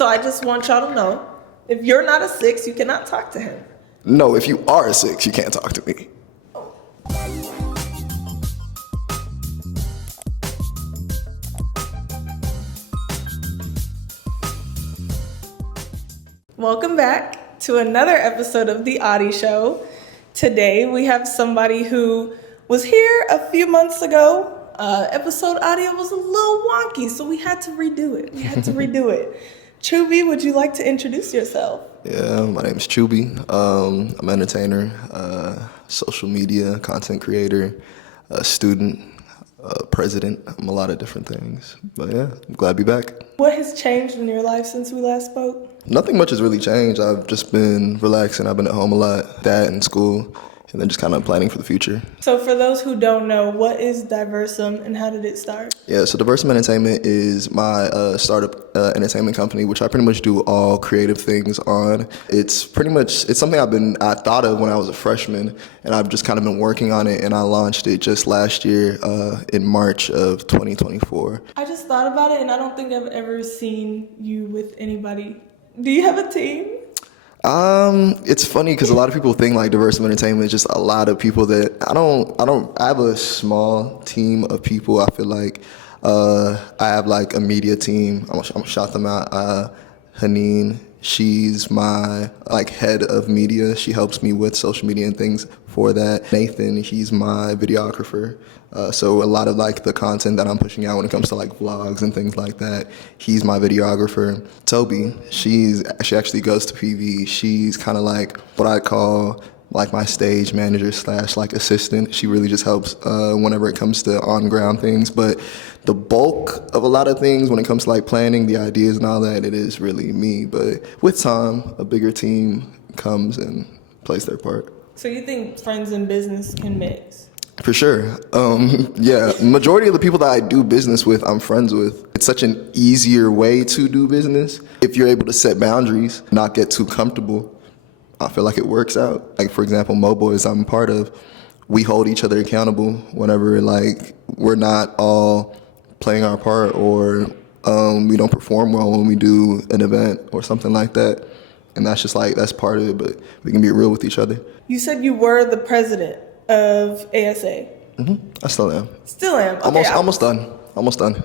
So I just want y'all to know, if you're not a 6, you cannot talk to him. No, if you are a 6, you can't talk to me. Welcome back to another episode of the Auti Show. Today we have somebody who was here a few months ago. Episode audio was a little wonky, so we had to redo it. Chubby, would you like to introduce yourself? Yeah, my name is Chubby. I'm an entertainer, social media content creator, a student, president. I'm a lot of different things. But yeah, I'm glad to be back. What has changed in your life since we last spoke? Nothing much has really changed. I've just been relaxing. I've been at home a lot, that and school, and then just kind of planning for the future. So for those who don't know, what is Diversum and how did it start? Yeah, so Diversum Entertainment is my startup entertainment company, which I pretty much do all creative things on. It's something I thought of when I was a freshman, and I've just kind of been working on it, and I launched it just last year in March of 2024. I just thought about it, and I don't think I've ever seen you with anybody. Do you have a team? It's funny because a lot of people think like Diversum Entertainment is just a lot of people that I have a small team of people. I feel like I have like a media team. I'm gonna shout them out. Haneen, she's my like head of media. She helps me with social media and things for that. Nathan, he's my videographer. So a lot of like the content that I'm pushing out when it comes to like vlogs and things like that, he's my videographer. Toby, she actually goes to PV. She's kind of like what I call like my stage manager / like assistant. She really just helps whenever it comes to on-ground things. But the bulk of a lot of things when it comes to like planning, the ideas and all that, it is really me. But with time, a bigger team comes and plays their part. So you think friends and business can mix? For sure. Yeah, majority of the people that I do business with, I'm friends with. It's such an easier way to do business. If you're able to set boundaries, not get too comfortable, I feel like it works out. Like, for example, Mo Boys I'm part of, we hold each other accountable whenever, like, we're not all playing our part or we don't perform well when we do an event or something like that. And that's just like, that's part of it, but we can be real with each other. You said you were the president of ASA. Mm-hmm. I still am. Still am. Okay, almost done. Almost done.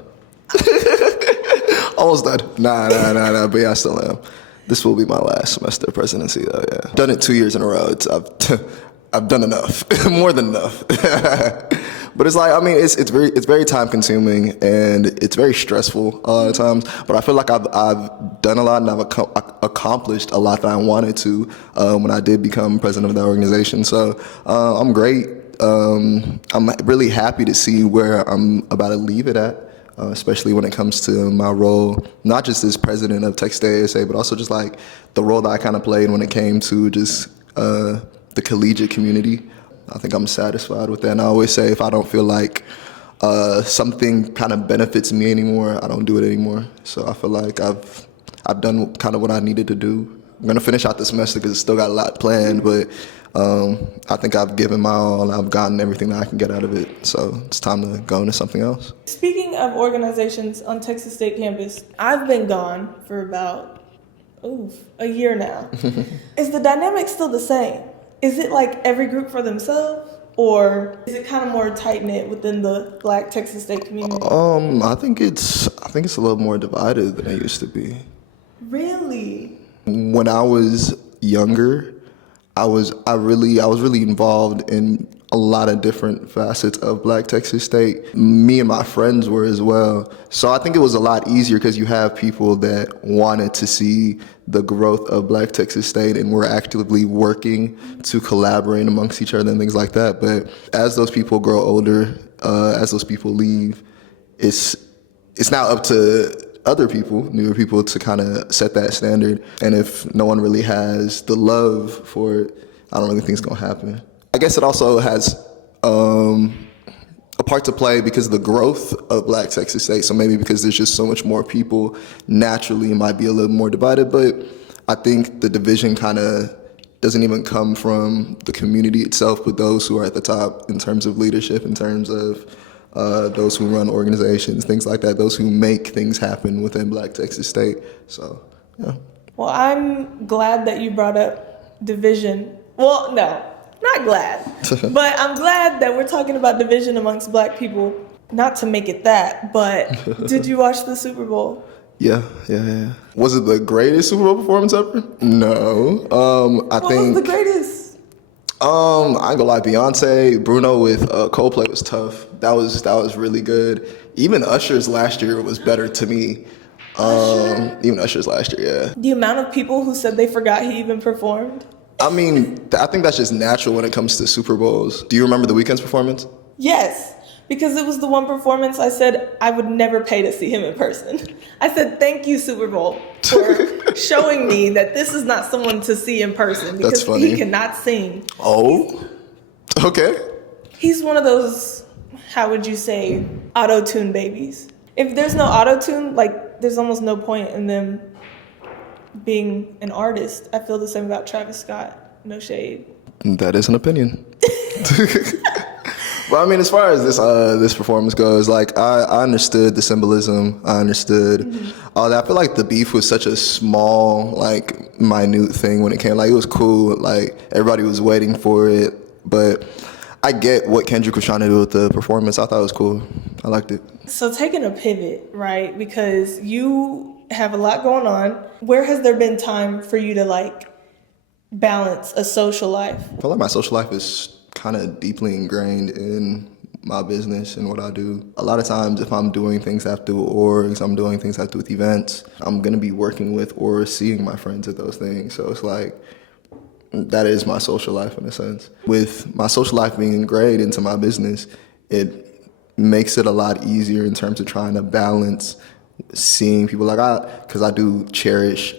Nah. But yeah, I still am. This will be my last semester of presidency, though. Yeah, done it 2 years in a row. I've done enough, more than enough. But it's like, I mean, it's very time consuming and it's very stressful a lot of times. But I feel like I've done a lot and I've accomplished a lot that I wanted to when I did become president of that organization. So I'm great. I'm really happy to see where I'm about to leave it at. Especially when it comes to my role, not just as president of Texas ASA, but also just like the role that I kind of played when it came to just the collegiate community. I think I'm satisfied with that. And I always say if I don't feel like something kind of benefits me anymore, I don't do it anymore. So I feel like I've done kind of what I needed to do. I'm gonna finish out the semester because it's still got a lot planned, but I think I've given my all and I've gotten everything that I can get out of it. So it's time to go into something else. Speaking of organizations on Texas State campus, I've been gone for about a year now. Is the dynamic still the same? Is it like every group for themselves? Or is it kind of more tight-knit within the Black Texas State community? I think it's a little more divided than it used to be. Really? When I was younger, I was really involved in a lot of different facets of Black Texas State. Me and my friends were as well. So I think it was a lot easier because you have people that wanted to see the growth of Black Texas State and were actively working to collaborate amongst each other and things like that. But as those people grow older, as those people leave, it's now up to other people, newer people, to kind of set that standard. And if no one really has the love for it, I don't really think it's gonna happen. I guess it also has a part to play because of the growth of Black Texas State. So maybe because there's just so much more people, naturally it might be a little more divided. But I think the division kind of doesn't even come from the community itself, but those who are at the top in terms of leadership, in terms of those who run organizations, things like that, those who make things happen within Black Texas State. So Yeah. Well, I'm glad that you brought up division. Well, no, not glad. But I'm glad that we're talking about division amongst Black people. Not to make it that, but did you watch the Super Bowl? Yeah. Was it the greatest Super Bowl performance ever? No. I What think was the greatest? I ain't gonna lie, Beyonce, Bruno with Coldplay was tough. That was really good. Even Usher's last year was better to me. Even Usher's last year, yeah. The amount of people who said they forgot he even performed? I mean, I think that's just natural when it comes to Super Bowls. Do you remember The Weeknd's performance? Yes, because it was the one performance I said I would never pay to see him in person. I said, thank you, Super Bowl, for showing me that this is not someone to see in person because That's funny. he cannot sing. Oh, okay. He's one of those, how would you say, auto-tune babies. If there's no auto-tune, like, there's almost no point in them being an artist. I feel the same about Travis Scott. No shade. That is an opinion. But I mean, as far as this performance goes, like I understood the symbolism. I understood all that. I feel like the beef was such a small, like minute thing when it came. Like it was cool. Like everybody was waiting for it. But I get what Kendrick was trying to do with the performance. I thought it was cool. I liked it. So taking a pivot, right? Because you have a lot going on. Where has there been time for you to like balance a social life? I feel like my social life is kind of deeply ingrained in my business and what I do. A lot of times if I'm doing things that have to do with orgs, I'm doing things that have to do with events, I'm going to be working with or seeing my friends at those things. So it's like, that is my social life in a sense. With my social life being ingrained into my business, it makes it a lot easier in terms of trying to balance seeing people because I do cherish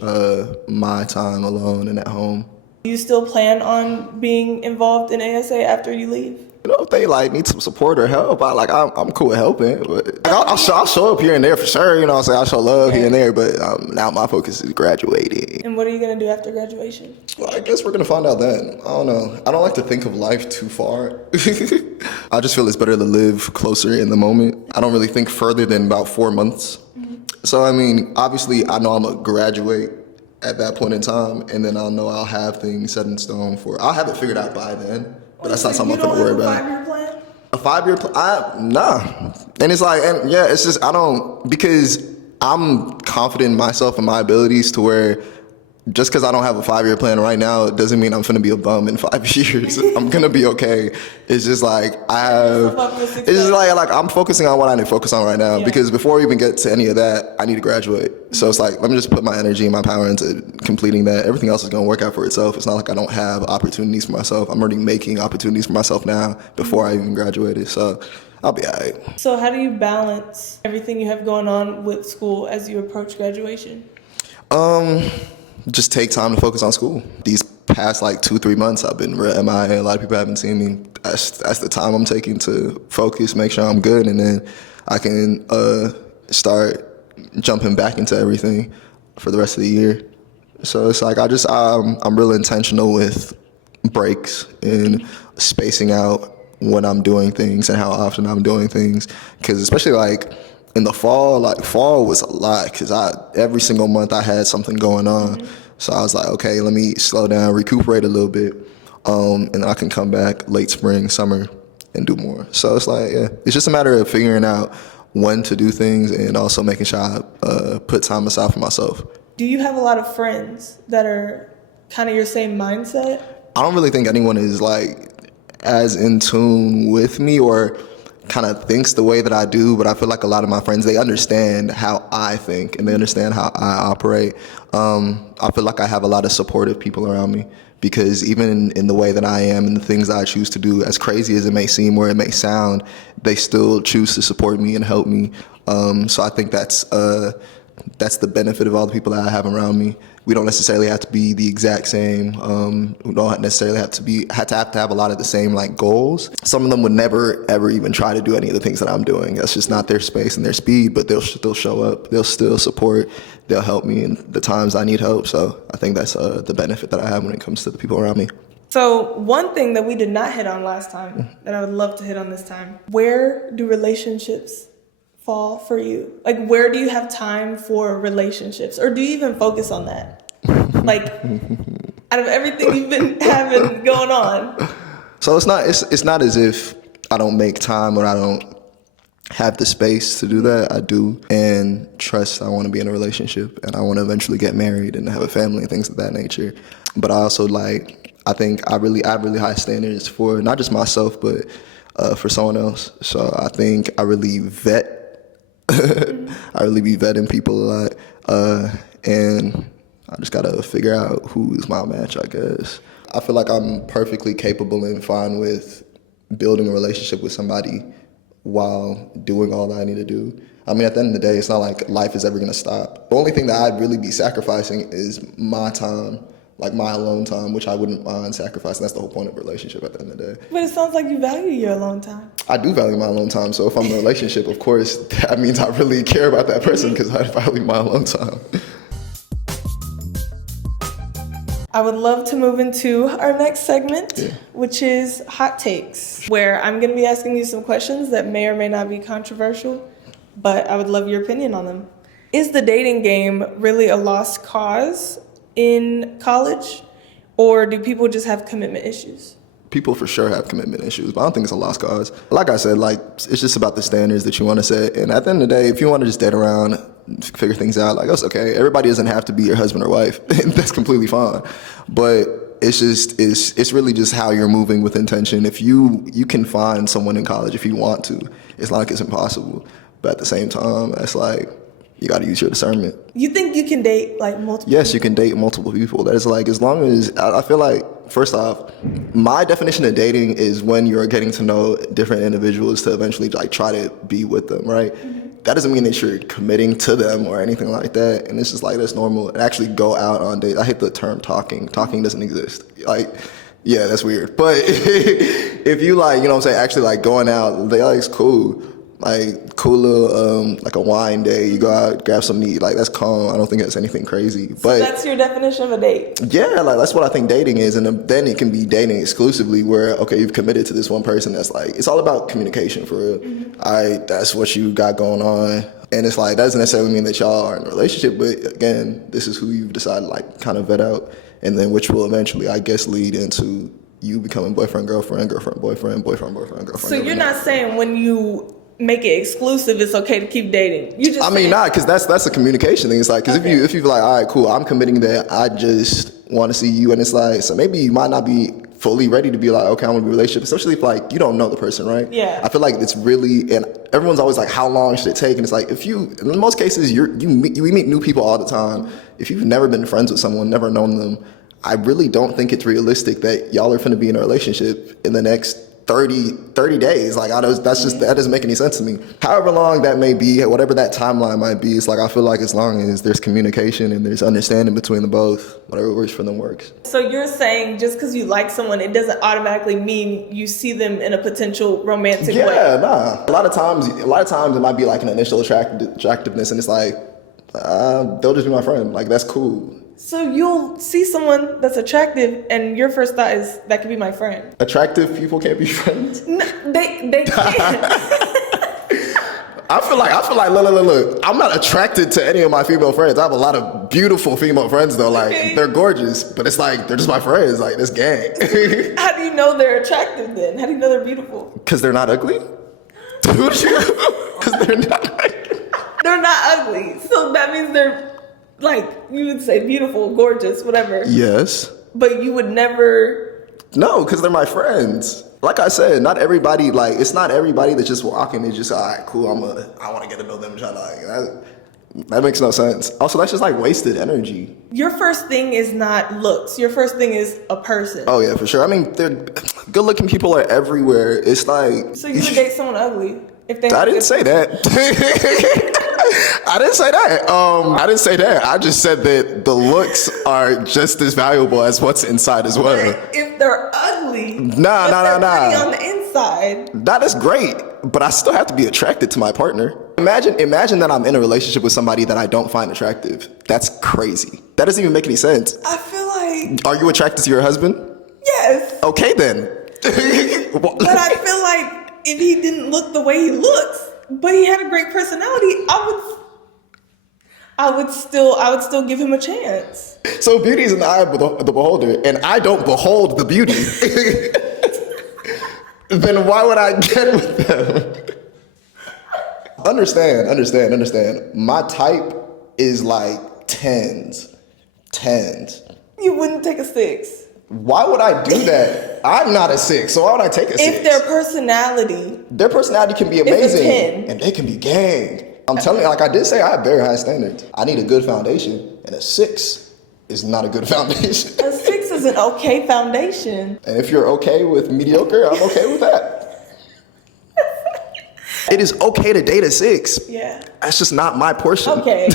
my time alone and at home. Do you still plan on being involved in ASA after you leave? You know, if they like need some support or help, I'm cool with helping. But I'll show up here and there for sure. You know what I'm saying? I'll show love here and there. But now my focus is graduating. And what are you going to do after graduation? Well, I guess we're going to find out then. I don't know. I don't like to think of life too far. I just feel it's better to live closer in the moment. I don't really think further than about 4 months. So, I mean, obviously, I know I'm going to graduate at that point in time, and then I'll know I'll have things set in stone I'll have it figured out by then, but that's not something I'm going to worry about. You don't have a 5-year plan? A 5-year plan? Nah. And it's like, and yeah, it's just, because I'm confident in myself and my abilities to where just because I don't have a 5-year plan right now, it doesn't mean I'm finna be a bum in 5 years. I'm gonna be okay. It's just like it's just like I'm focusing on what I need to focus on right now because before we even get to any of that, I need to graduate. So it's like, let me just put my energy and my power into completing that. Everything else is gonna work out for itself. It's not like I don't have opportunities for myself. I'm already making opportunities for myself now before I even graduated. So I'll be all right. So how do you balance everything you have going on with school as you approach graduation? Just take time to focus on school. These past like 2-3 months, I've been real MIA. A lot of people haven't seen me. That's the time I'm taking to focus, make sure I'm good, and then I can start jumping back into everything for the rest of the year. So it's like I'm real intentional with breaks and spacing out when I'm doing things and how often I'm doing things. Because especially like in the fall, fall was a lot because every single month I had something going on. So I was like, okay, let me slow down, recuperate a little bit, and then I can come back late spring, summer, and do more. So it's like, yeah, it's just a matter of figuring out when to do things and also making sure I put time aside for myself. Do you have a lot of friends that are kind of your same mindset? I don't really think anyone is like as in tune with me or kind of thinks the way that I do, but I feel like a lot of my friends, they understand how I think and they understand how I operate. I feel like I have a lot of supportive people around me because even in the way that I am and the things that I choose to do, as crazy as it may seem or it may sound, they still choose to support me and help me. So I think that's the benefit of all the people that I have around me. We don't necessarily have to be the exact same. We don't necessarily have to have a lot of the same like goals. Some of them would never ever even try to do any of the things that I'm doing. That's just not their space and their speed. But they'll show up. They'll still support. They'll help me in the times I need help. So I think that's the benefit that I have when it comes to the people around me. So one thing that we did not hit on last time that I would love to hit on this time: where do relationships fall for you? Like, where do you have time for relationships, or do you even focus on that? Like, out of everything you've been having going on. So it's not as if I don't make time or I don't have the space to do that. I do, and trust I want to be in a relationship and I want to eventually get married and have a family and things of that nature. But I also I think I have really high standards for not just myself, but for someone else. So I think I really vet. I really be vetting people a lot, and I just gotta figure out who's my match, I guess. I feel like I'm perfectly capable and fine with building a relationship with somebody while doing all that I need to do. I mean, at the end of the day, it's not like life is ever gonna stop. The only thing that I'd really be sacrificing is my time, like my alone time, which I wouldn't mind sacrificing. That's the whole point of a relationship at the end of the day. But it sounds like you value your alone time. I do value my alone time. So if I'm in a relationship, of course, that means I really care about that person because I value my alone time. I would love to move into our next segment, which is hot takes, where I'm going to be asking you some questions that may or may not be controversial, but I would love your opinion on them. Is the dating game really a lost cause in college, or do people just have commitment issues? People for sure have commitment issues, but I don't think it's a lost cause. Like I said, it's just about the standards that you want to set. And at the end of the day, if you want to just date around, figure things out, that's okay. Everybody doesn't have to be your husband or wife. That's completely fine. But it's really just how you're moving with intention. If you can find someone in college if you want to. It's not like it's impossible. But at the same time, it's like, you got to use your discernment. You think you can date multiple Yes, people? you can date multiple people. That is as long as, I feel like, first off, my definition of dating is when you're getting to know different individuals to eventually try to be with them, right? Mm-hmm. That doesn't mean that you're committing to them or anything like that. And it's just that's normal. And actually go out on dates. I hate the term talking. Talking doesn't exist. Yeah, that's weird. But if you actually going out, it's cool. Cool little, a wine day, you go out, grab something to eat, that's calm. I don't think that's anything crazy. But so that's your definition of a date? Yeah, that's what I think dating is. And then it can be dating exclusively where, okay, you've committed to this one person that's it's all about communication for real. Mm-hmm. That's what you got going on. And it's that doesn't necessarily mean that y'all are in a relationship, but again, this is who you've decided kind of vet out, and then which will eventually, I guess, lead into you becoming boyfriend, girlfriend, girlfriend, boyfriend, boyfriend, boyfriend, girlfriend. So you're not saying when you make it exclusive, it's okay to keep dating. You just because that's a communication thing. It's because if you're all right, cool, I'm committing that I just want to see you, and it's so maybe you might not be fully ready to be okay, I want to be in a relationship, especially if you don't know the person, right? Yeah. I feel it's really, and everyone's always how long should it take? And it's if you, in most cases, we meet new people all the time. If you've never been friends with someone, never known them, I really don't think it's realistic that y'all are finna be in a relationship in the next 30 days. That doesn't make any sense to me. However long that may be, whatever that timeline might be, it's I feel as long as there's communication and there's understanding between the both, whatever works for them works. So you're saying just because you like someone, it doesn't automatically mean you see them in a potential romantic way? Yeah, nah. A lot of times it might be an initial attractiveness, and it's they'll just be my friend. That's cool. So you'll see someone that's attractive, and your first thought is, that could be my friend. Attractive people can't be friends? No, they can't. I feel like, look, I'm not attracted to any of my female friends. I have a lot of beautiful female friends, though. They're gorgeous, but it's they're just my friends, this gang. How do you know they're attractive, then? How do you know they're beautiful? Because they're not ugly? Because they're not ugly. They're not ugly, so that means they're, you would say beautiful, gorgeous, whatever. Yes. But you would never... No, because they're my friends. Like I said, not everybody, it's not everybody that's just walking and just, all right, cool, I want to get to know them and try to, that makes no sense. Also, that's just wasted energy. Your first thing is not looks. Your first thing is a person. Oh, yeah, for sure. I mean, good-looking people are everywhere. It's So you would date someone ugly? If they I didn't say that. I didn't say that. I didn't say that. I just said that the looks are just as valuable as what's inside as well. But if they're ugly, nah. Pretty on the inside. That is great, but I still have to be attracted to my partner. Imagine that I'm in a relationship with somebody that I don't find attractive. That's crazy. That doesn't even make any sense. I feel Are you attracted to your husband? Yes. Okay then. But I feel if he didn't look the way he looks, but he had a great personality, I would still give him a chance. So beauty is in the eye of the beholder, and I don't behold the beauty. Then why would I get with them? Understand. My type is like tens. You wouldn't take a 6. Why would I do that? I'm not a 6, so why would I take a 6? If their personality can be amazing, 10. and they can be gang. I'm telling you, like I did say, I have very high standards. I need a good foundation, and a 6 is not a good foundation. A 6 is an okay foundation. And if you're okay with mediocre, I'm okay with that. It is okay to date a 6. Yeah. That's just not my portion. Okay.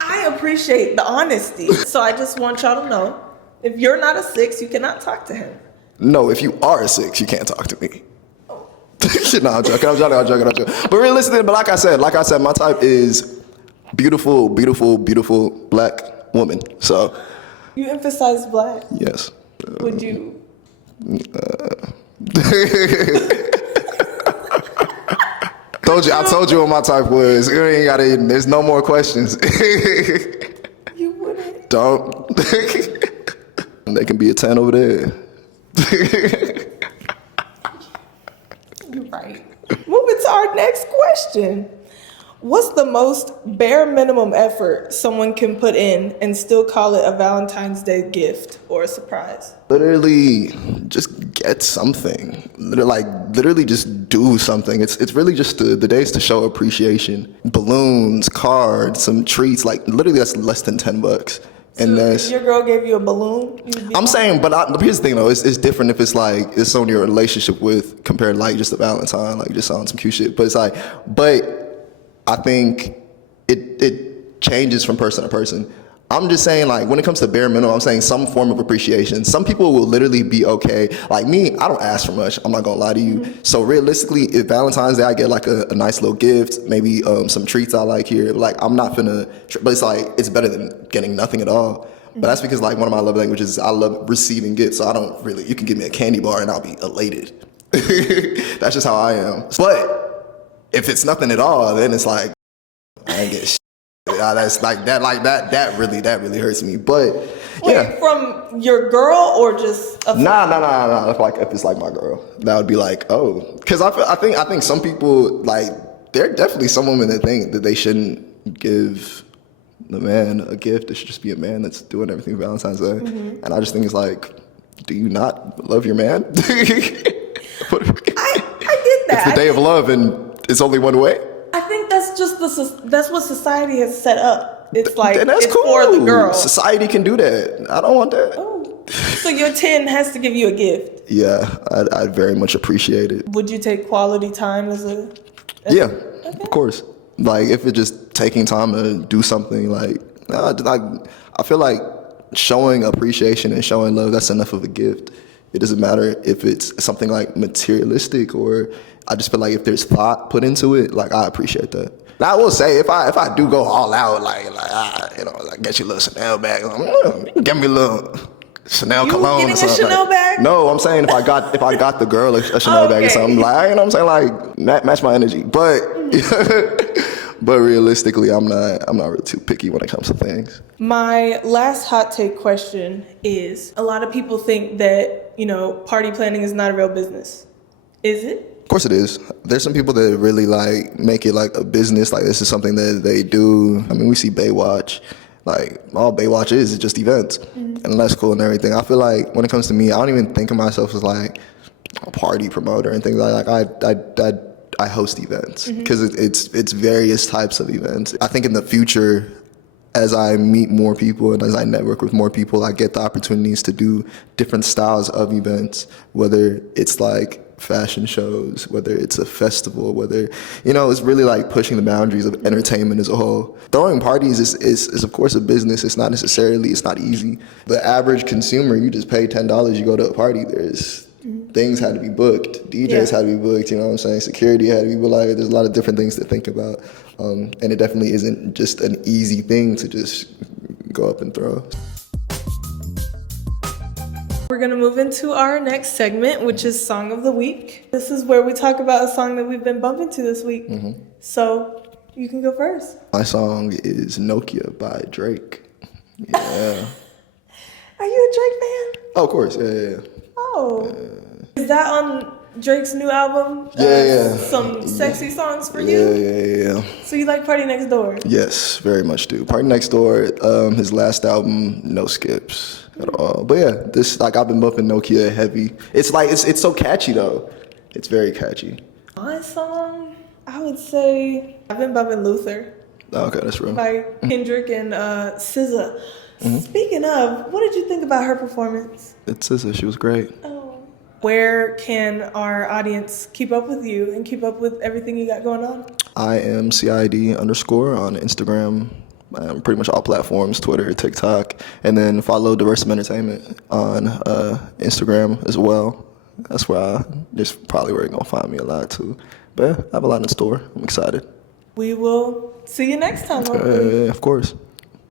I appreciate the honesty. So I just want y'all to know, if you're not a 6, you cannot talk to him. No, if you are a 6, you can't talk to me. No, I'm joking. But realistically, like I said, my type is beautiful black woman. So. You emphasize black? Yes. Would you? I told you what my type was. You ain't gotta. There's no more questions. You wouldn't. Don't. They can be a 10 over there. You're right. Moving to our next question. What's the most bare minimum effort someone can put in and still call it a Valentine's Day gift or a surprise? Literally, just get something. Literally just do something. It's really just the days to show appreciation. Balloons, cards, some treats. Like literally, that's less than $10. And So that's if your girl gave you a balloon, you'd be I'm saying, but here's the thing though, it's different if it's like it's someone you're in a relationship with compared to like just a Valentine, like just on some cute shit. But it's like, I think it changes from person to person. I'm just saying, like, when it comes to bare minimum, I'm saying some form of appreciation. Some people will literally be okay. Like me, I don't ask for much. I'm not gonna lie to you. Mm-hmm. So realistically, if Valentine's Day, I get like a nice little gift, maybe some treats I like here. Like I'm not finna, but it's like, it's better than getting nothing at all. Mm-hmm. But that's because like one of my love languages is I love receiving gifts. So I don't really, you can give me a candy bar and I'll be elated. That's just how I am. But if it's nothing at all, then it's like, I ain't get shit. That's that really hurts me. But yeah. Wait, from your girl or just a Nah. Like if it's like my girl, that would be like, oh, because I think some people like there are definitely some women that think that they shouldn't give the man a gift. It should just be a man that's doing everything for Valentine's Day. Mm-hmm. And I just think it's like, do you not love your man? I get that. It's the day of love, and it's only one way. I think that's just that's what society has set up. It's like and that's it's cool. for the girl. Society can do that. I don't want that. Oh, so your 10 has to give you a gift. Yeah, I'd very much appreciate it. Would you take quality time as yeah, okay. Of course. Like if it's just taking time to do something, like I feel like showing appreciation and showing love, that's enough of a gift. It doesn't matter if it's something like materialistic, or I just feel like if there's thought put into it, like I appreciate that. Now I will say if I do go all out, like get you a little Chanel bag, get me a little Chanel cologne getting or something. a Chanel bag? No, I'm saying if I got the girl a Chanel bag or something, like, you know what I'm saying, like match my energy. But but realistically, I'm not really too picky when it comes to things. My last hot take question is: a lot of people think that party planning is not a real business. Is it? Of course it is. There's some people that really like make it like a business, like this is something that they do. I mean, we see Baywatch. Like all Baywatch is just events, mm-hmm. and that's cool and everything. I feel like when it comes to me, I don't even think of myself as like a party promoter and things like that. I host events because mm-hmm. it's various types of events. I think in the future, as I meet more people and as I network with more people, I get the opportunities to do different styles of events, whether it's like fashion shows, whether it's a festival, whether, it's really like pushing the boundaries of entertainment as a whole. Throwing parties is of course a business. It's not easy. The average consumer, you just pay $10, you go to a party, things had to be booked, DJs had to be booked, you know what I'm saying? Security had to be booked. Like, there's a lot of different things to think about. And it definitely isn't just an easy thing to just go up and throw. We're gonna move into our next segment, which is Song of the Week. This is where we talk about a song that we've been bumping to this week. So you can go first. My song is Nokia by Drake. Yeah. Are you a Drake fan? Oh, of course. Yeah. Oh. Is that on Drake's new album? Yeah. Some sexy songs for Yeah. you? So you like Party Next Door? Yes, very much do. Party Next Door, his last album, no skips at all. But yeah, this, like, I've been bumping Nokia heavy. It's like, it's so catchy though. It's very catchy. My song, I would say I've been bumping Luther Oh, okay, that's real. by Kendrick and SZA. Speaking of, what did you think about her performance? It's SZA, she was great. Where can our audience keep up with you and keep up with everything you got going on? I am CID_ on Instagram, pretty much all platforms, Twitter, TikTok, and then follow Diversum Entertainment on Instagram as well. That's where that's probably where you're gonna find me a lot too. But yeah, I have a lot in store. I'm excited. We will see you next time, hopefully. Of course.